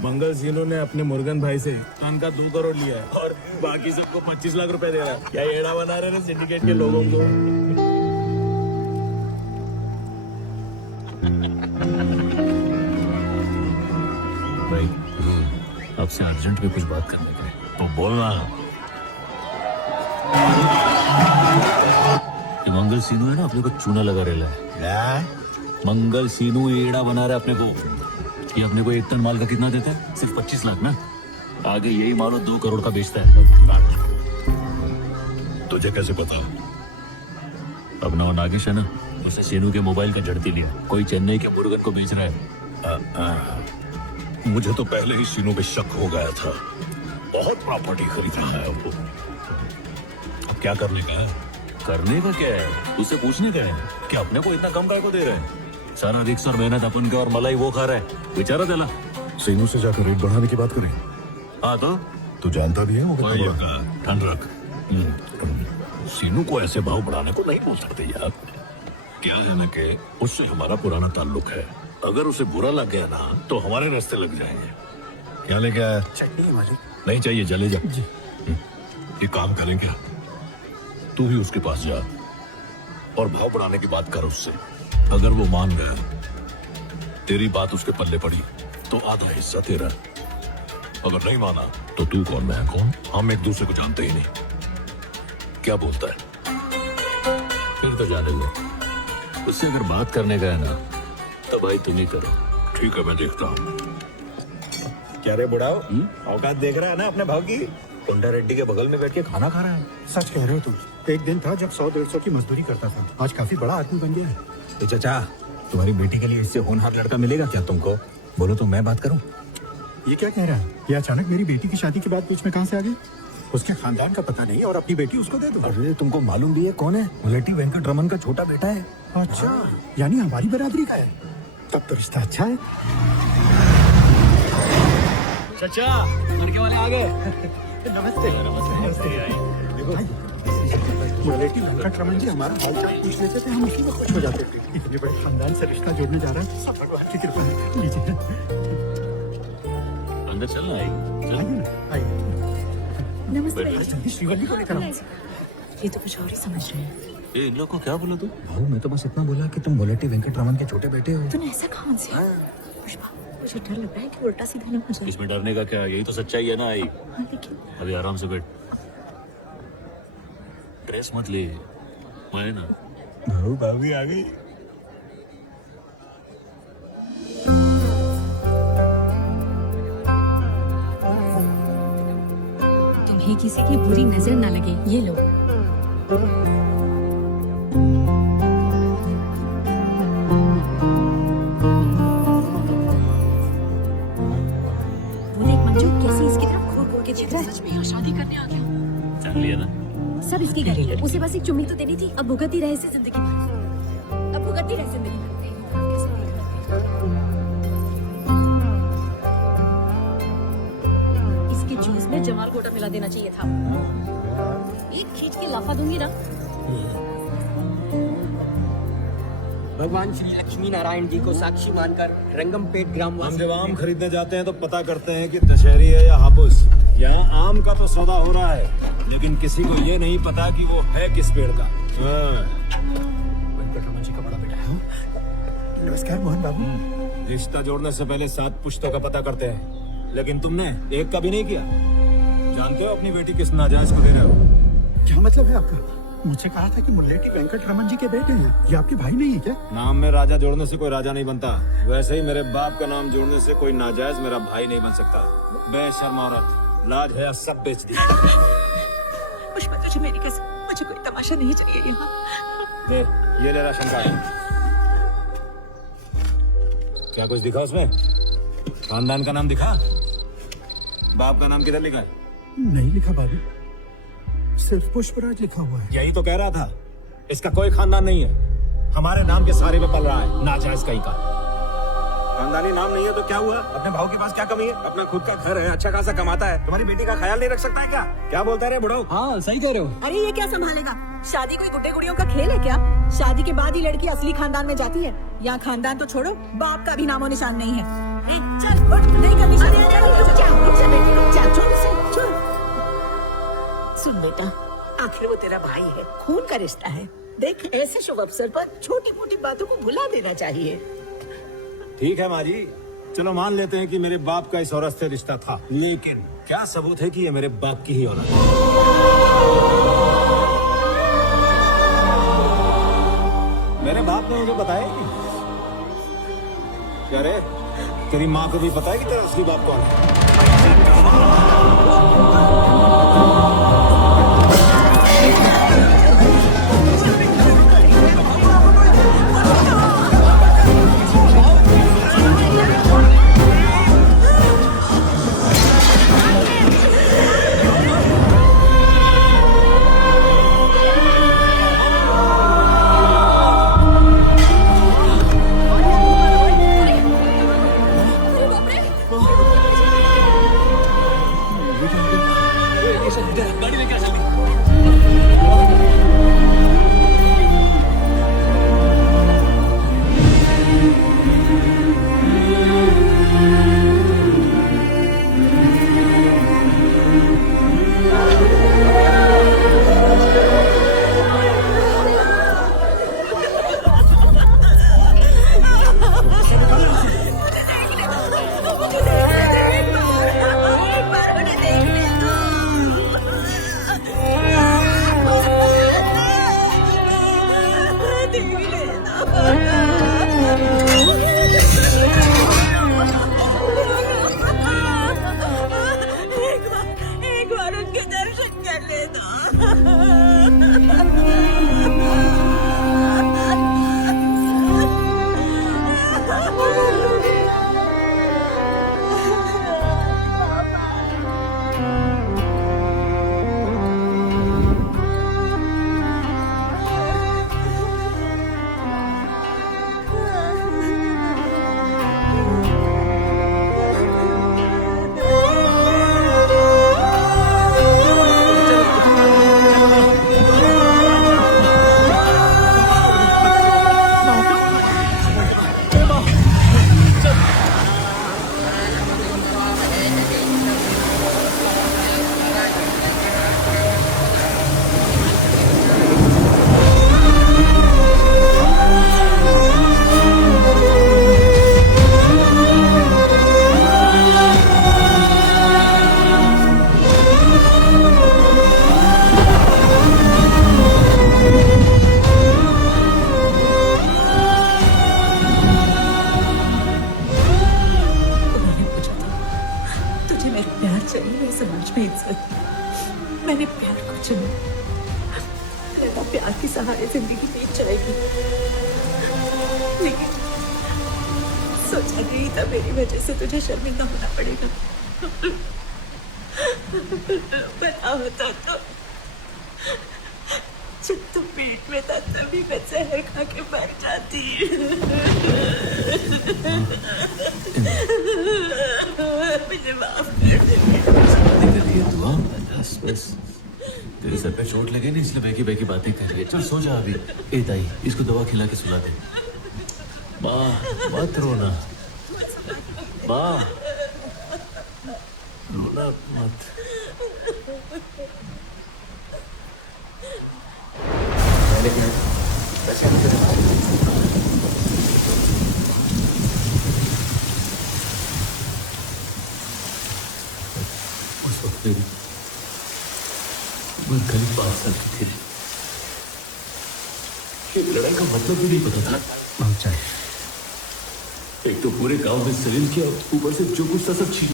मंगल सीनू ने अपने मुर्गन भाई से तन का 2 करोड़ लिया है और बाकी सबको 25 लाख रुपए दे रहा है। क्या एड़ा बना रहे हैं सिंडिकेट के लोगों को। भाई आपसे अर्जेंट में कुछ बात करने का है तो बोलना। ये मंगल सीनू है ना, अपने को चूना लगा रहा है। मंगल सीनू एड़ा बना रहा है अपने को। ये अपने को 1 टन माल का कितना देता है? सिर्फ 25 लाख ना। आगे यही माल 2 करोड़ का बेचता है। तुझे कैसे पता? अपना वो नागेश है ना, उसने सीनू के मोबाइल का झड़ती लिया। कोई चेन्नई के मुर्गन को बेच रहा है। मुझे तो पहले ही सीनू पे शक हो गया था। बहुत प्रॉपर्टी खरीद रहा है वो। अब क्या करने का है? करने का क्या है? उससे पूछने का है कि अपने को इतना कम काय को दे रहे हैं। सारा रिक्स और मेहनत अपन के और मलाई वो खा रहा है बेचारा। चला सीनू से जाकर रेट बढ़ाने की बात करें। हाँ तो तू जानता भी है वो कितना वही बड़ा है। ठंड रख। सीनू को ऐसे भाव बढ़ाने को नहीं बोल सकते यार। क्या है ना कि उससे हमारा पुराना ताल्लुक है। अगर उसे बुरा लग गया ना तो हमारे रास्ते लग जाएंगे। क्या लेके आया? चटनी मालिक। नहीं चाहिए, चले जा। ये काम करें क्या? तू भी उसके पास जा और भाव बढ़ाने की बात कर उससे। अगर वो मान गया, तेरी बात उसके पल्ले पड़ी तो आधा हिस्सा तेरा। अगर नहीं माना तो तू कौन मैं कौन, हम एक दूसरे को जानते ही नहीं। क्या बोलता है? फिर तो जाने लो। उससे अगर बात करने का है ना तो भाई तुम ही करो। ठीक है, मैं देखता हूँ। क्या रे बुढ़ाओ, औकात देख रहा है ना अपने भाव की। टुंडा रेड्डी के बगल में बैठ के खाना खा रहा है। सच कह रहे हो तुम। एक दिन था जब 100-150 की मजदूरी करता था, आज काफी बड़ा आदमी बन गया है। तो चाचा, तुम्हारी बेटी के लिए इससे होनहार लड़का मिलेगा क्या तुमको? बोलो तो मैं बात करूं। ये क्या कह रहा है? ये अचानक मेरी बेटी की शादी के बाद बीच में कहां से आ गई? उसके खानदान का पता नहीं और अपनी बेटी उसको दे दो। अरे तुमको मालूम भी है कौन है? मुलेटी वेंकट रमन का छोटा बेटा है। अच्छा, यानी हमारी बराबरी का है। तब तो रिश्ता अच्छा है। चाचा लड़के वाले आ गए। नमस्ते। देखो भाई, मुलेटी वेंकट रमन जी हमारा हालचाल पूछ लेते थे, हम उसी में खुश हो जाते थे। इतने बड़े खानदान से रिश्ता जोड़ने जा रहा है, सब भगवान की कृपा है। लीजिए, अंदर चलना आई। आइए ना, आइए। नमस्ते। जल्दी श्रीवल्ली को लेकर आओ। ये तो कुछ और ही समझ रहे हैं। ये इन लोग को क्या बोला तू? भाऊ मैं तो बस इतना बोला कि तुम मुलेटी वेंकट रमन के छोटे बेटे हो। तूने ऐसा कौन से? पुष्पा, मुझे डर लग रहा है कि उल्टा सीधा ना हो जाए। इसमें डरने का क्या? यही तो सच्चाई है ना आई। हाँ, लेकिन अभी आराम से बैठ। ड्रेस मत ले, मैं ना। भाऊ भाभी आ गई। तुम्हें किसी की बुरी नजर ना लगे, ये लो। वो देख मंजू कैसी इसकी तरफ घूर-घूर के देख रहा है। सच में यहाँ शादी करने आ गया। जान लिया ना? सब इसकी घरेलू। उसे बस एक चुम्मी तो देनी थी, अब भुगती रहे इसे जिंदगी भर। अब भुगती रहे जिंदगी भर। इसके जूस में जमाल कोटा मिला देना चाहिए था। एक खींच के लाफा दूंगी ना। भगवान श्री लक्ष्मी नारायण जी को साक्षी मानकर रंगमपेट ग्राम हम जब आम खरीदने जाते हैं तो पता करते हैं कि दशहरी है या हापुस। यहाँ आम का तो सौदा हो रहा है, लेकिन किसी को ये नहीं पता कि वो है किस पेड़ का। वेंकट रमन जी का बड़ा बेटा है। नमस्कार मोहन बाबू। रिश्ता जोड़ने से पहले 7 पुश्तों का पता करते हैं, लेकिन तुमने एक का भी नहीं किया। जानते हो अपनी बेटी किस नाजायज को दे रहे हो? क्या मतलब है आपका? मुझे कहा था कि मुलेटी वेंकट रमन जी के बेटे हैं। ये आपके भाई नहीं है क्या? नाम में राजा जोड़ने से कोई राजा नहीं बनता, वैसे ही मेरे बाप का नाम जोड़ने से कोई नाजायज मेरा भाई नहीं बन सकता। बेशर्म औरत, लाज है सब बेच दी। पुष्पा तुझे मेरी कैसे? मुझे कोई तमाशा नहीं चाहिए यहाँ। ये ले राशन कार्ड। क्या कुछ दिखा उसमें? खानदान का नाम दिखा? बाप का नाम किधर लिखा है? नहीं लिखा बाबू, सिर्फ पुष्पराज लिखा हुआ है। यही तो कह रहा था, इसका कोई खानदान नहीं है। हमारे नाम के सारे पे पल रहा है, नाजायज कहीं का। खानदानी नाम नहीं है तो क्या हुआ? अपने भाव के पास क्या कमी है? अपना खुद का घर है, अच्छा खासा कमाता है। तुम्हारी बेटी का ख्याल नहीं रख सकता है क्या? क्या बोलता है रे बुढ़ऊ? हाँ सही कह रहे हो। अरे ये क्या संभालेगा? शादी कोई गुड्डे गुड़ियों का खेल है क्या? शादी के बाद ही लड़की असली खानदान में जाती है। यहाँ खानदान तो छोड़ो, बाप का भी नामो निशान नहीं है। चल उठ, नहीं करनी शादी। भाई है, खून का रिश्ता है। देख, ऐसे शुभ अवसर पर छोटी मोटी बातों को भुला देना चाहिए। ठीक है माँ जी, चलो मान लेते हैं कि मेरे बाप का इस औरत से रिश्ता था, लेकिन क्या सबूत है कि ये मेरे बाप की ही औरत है? मेरे बाप ने मुझे बताया ही नहीं। क्या रे, तेरी माँ को भी पता है कि तेरा असली बाप कौन है? गाड़ी लेके आ जल्दी। एक बार उनके दर्शन कर लेना। तुझे मेरा प्यार चाहिए, मैं समझ में इज्जत। मैंने प्यार को चुना, मेरा प्यार के सहारे जिंदगी बीत जाएगी, लेकिन सोचा नहीं था मेरी वजह से तुझे शर्मिंदा होना पड़ेगा। पता होता तो जब तुम पेट में था तभी मैं जहर खा के मर जाती। मुझे माफ कर दे। बस बस, तेरे सर पे चोट लगे नहीं इसलिए बेकी बेकी बातें कर रही है। चल सो जा अभी। ए ताई, इसको दवा खिला के सुला दे। माँ मत रोना, माँ रोना मत। उस वक्त मेरी मैं करीब 5 साल की थी। ये लड़ाई का मतलब भी नहीं पता था। बहुत चाहिए। एक तो पूरे गांव में सलील किया, ऊपर से जो कुछ था सब छीन